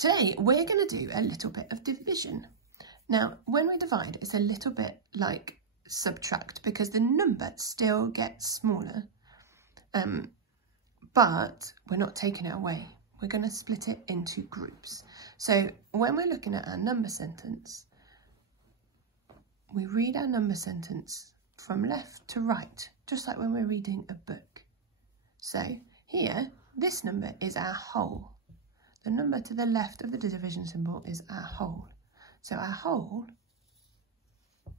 Today we're going to do a little bit of division. Now when we divide, it's a little bit like subtract because the number still gets smaller, but we're not taking it away. We're going to split it into groups. So when we're looking at our number sentence, we read our number sentence from left to right, just like when we're reading a book. So here, this number is our whole. The number to the left of the division symbol is our whole. So our whole, if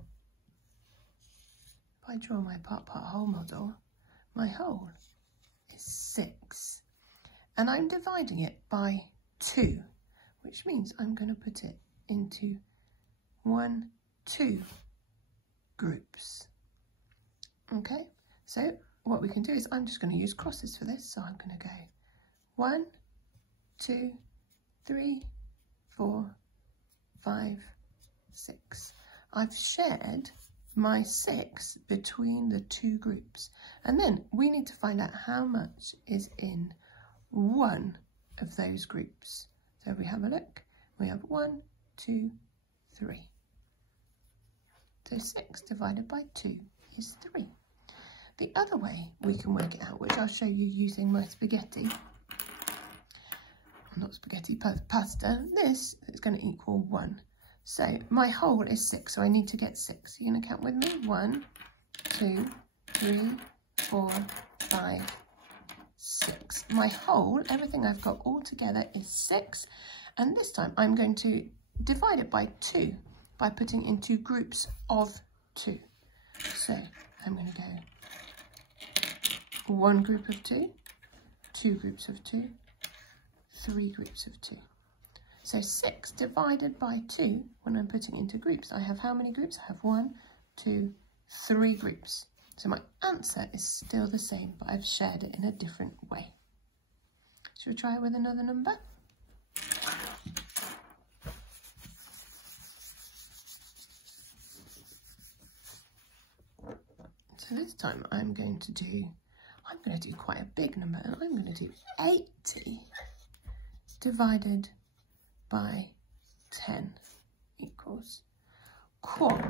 I draw my part whole model, my whole is 6. And I'm dividing it by 2, which means I'm going to put it into 1, 2 groups. Okay, so what we can do is I'm just going to use crosses for this. So I'm going to go 1, 2, 3, 4, 5, 6. I've shared my 6 between the 2 groups. And then we need to find out how much is in one of those groups. So if we have a look, we have 1, 2, 3. So 6 divided by 2 is 3. The other way we can work it out, which I'll show you using my spaghetti, not spaghetti, pasta, this is going to equal 1. So my whole is 6, so I need to get 6. You're going to count with me? 1, 2, 3, 4, 5, 6. My whole, everything I've got all together is 6. And this time I'm going to divide it by 2 by putting into groups of 2. So I'm going to go 1 group of 2, 2 groups of 2, 3 groups of 2. So 6 divided by 2, when I'm putting into groups, I have how many groups? I have 1, 2, 3 groups. So my answer is still the same, but I've shared it in a different way. Should we try it with another number? So this time I'm going to do quite a big number, and I'm going to do 80 divided by 10 equals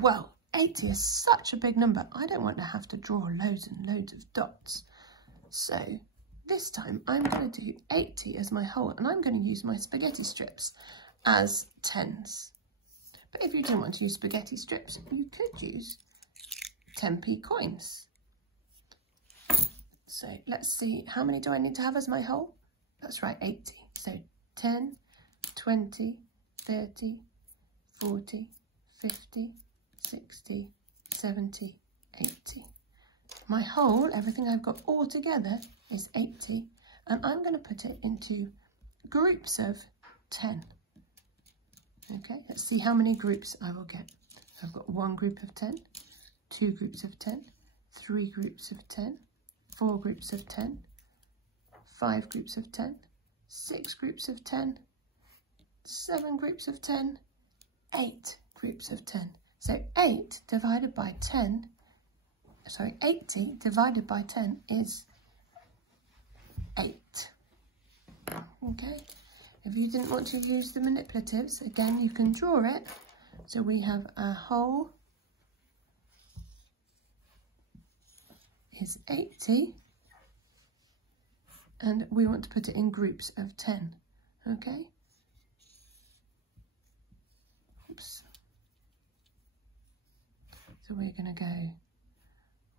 well, 80 is such a big number, I don't want to have to draw loads and loads of dots. So this time I'm going to do 80 as my whole, and I'm going to use my spaghetti strips as 10s. But if you didn't want to use spaghetti strips, you could use 10p coins. So let's see, how many do I need to have as my whole? That's right, 80. So 10, 20, 30, 40, 50, 60, 70, 80. My whole, everything I've got all together, is 80, and I'm going to put it into groups of 10. Okay, let's see how many groups I will get. I've got 1 group of 10, 2 groups of 10, 3 groups of 10, 4 groups of 10, 5 groups of 10, 6 groups of 10, 7 groups of 10, 8 groups of 10. So 8 divided by 10, sorry, 80 divided by 10 is 8. Okay, if you didn't want to use the manipulatives, again, you can draw it. So we have our whole is 80, and we want to put it in groups of 10, okay? Oops. So we're going to go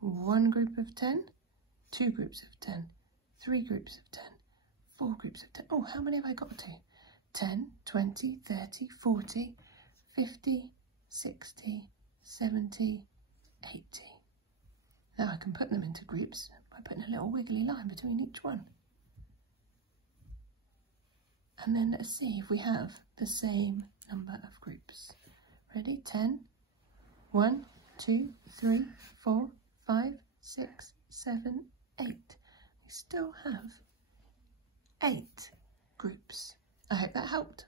1 group of 10, 2 groups of 10, 3 groups of 10, 4 groups of 10. Oh, how many have I got to? 10, 20, 30, 40, 50, 60, 70, 80. Now I can put them into groups by putting a little wiggly line between each one. And then let's see if we have the same number of groups. Ready? 10, 1, 2, 3, 4, 5, 6, 7, 8. We still have 8 groups. I hope that helped.